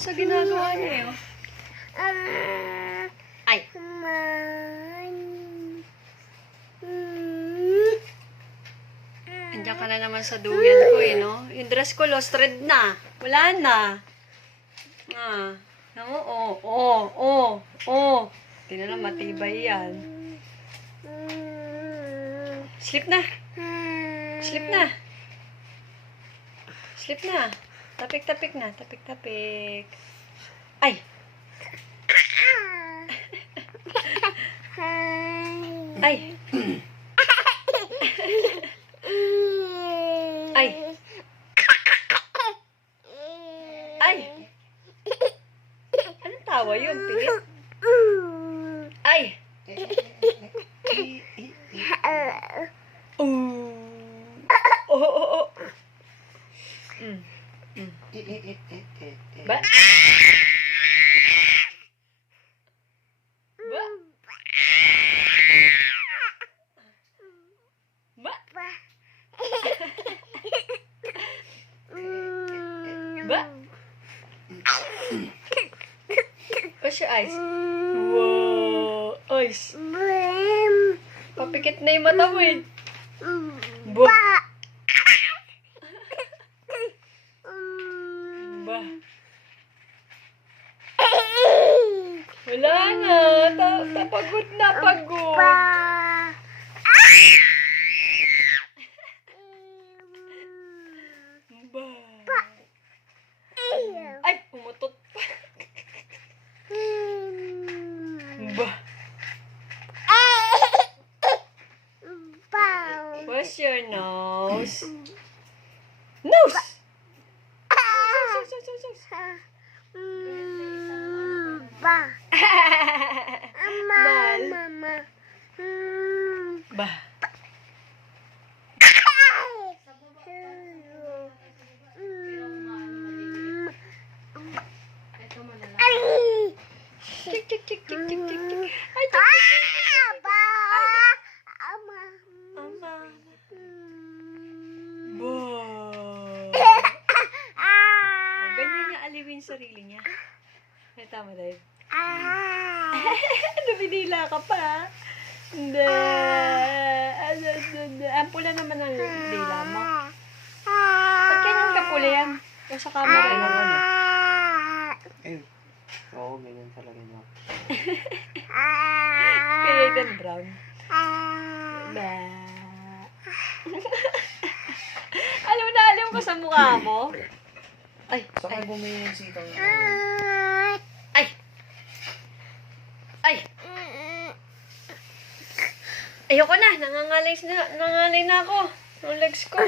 sa ginagawa niya, oh. Ay. Andiyan ka na naman sa duyan ko, eh, no? Yung dress ko, lost thread na. Wala na. Hindi na lang matibay yan. Sleep na. Sleep na. Sleep na. Tapik-tapik na. Tapik-tapik. Ay! Ay! Ay! Ay! Anong tawa yun, Pilit? Ay! Oh. Ba? Ba? Ba? Ba? What's your eyes? Wow! Eyes! Papikit na yung mata mo, eh. Ba? Ba? Wala na. Pagod na, pagod. Ba? Ay, pumutot pa. Ba? What's your nose? Nose! Ba? Tik, tik, tik, tik, tik, tik, tik. Ay, tik, tik, Ama. Ba? Ganyan niya aliwin sarili niya. Ay, tama dahil. Dumidila ka pa. Hindi. Ang pula naman ang dila mo. Ba't ganyan ka pula yan? O sa camera lang ano? Oo, ganyan talaga niya. Kaya yung brown. Ba? Alam ko sa mukha mo. Ay, Saka bumili yung sitaw niya. ay. Ay. Ayoko na. Nangangalay na ako. Yung legs ko.